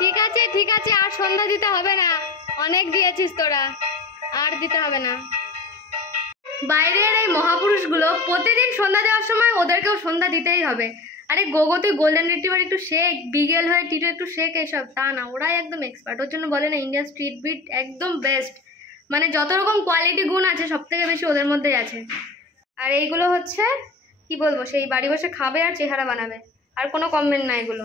ঠিক আছে ঠিক আছে, আর সন্ধ্যা দিতে হবে না, অনেক দিয়েছিস তোরা, আর দিতে হবে না। বাইরের এই মহাপুরুষগুলো প্রতিদিন সন্ধ্যা দেওয়ার সময় ওদেরকেও সন্ধ্যা দিতেই হবে। আরে গোগো তুই গোল্ডেন রিট্রিভার একটু শেখ, বিগেল হয়ে টিটো একটু শেখ, এইসব তা না, ওরাই একদম এক্সপার্ট। ওর জন্য বলে না ইন্ডিয়ান স্ট্রিট ব্রিড একদম বেস্ট, মানে যত রকম কোয়ালিটি গুণ আছে সব থেকে বেশি ওদের মধ্যেই আছে। আর এইগুলো হচ্ছে কি বলবো, সেই বাড়ি বসে খাবে আর চেহারা বানাবে, আর কোনো কমেন্ট না এগুলো।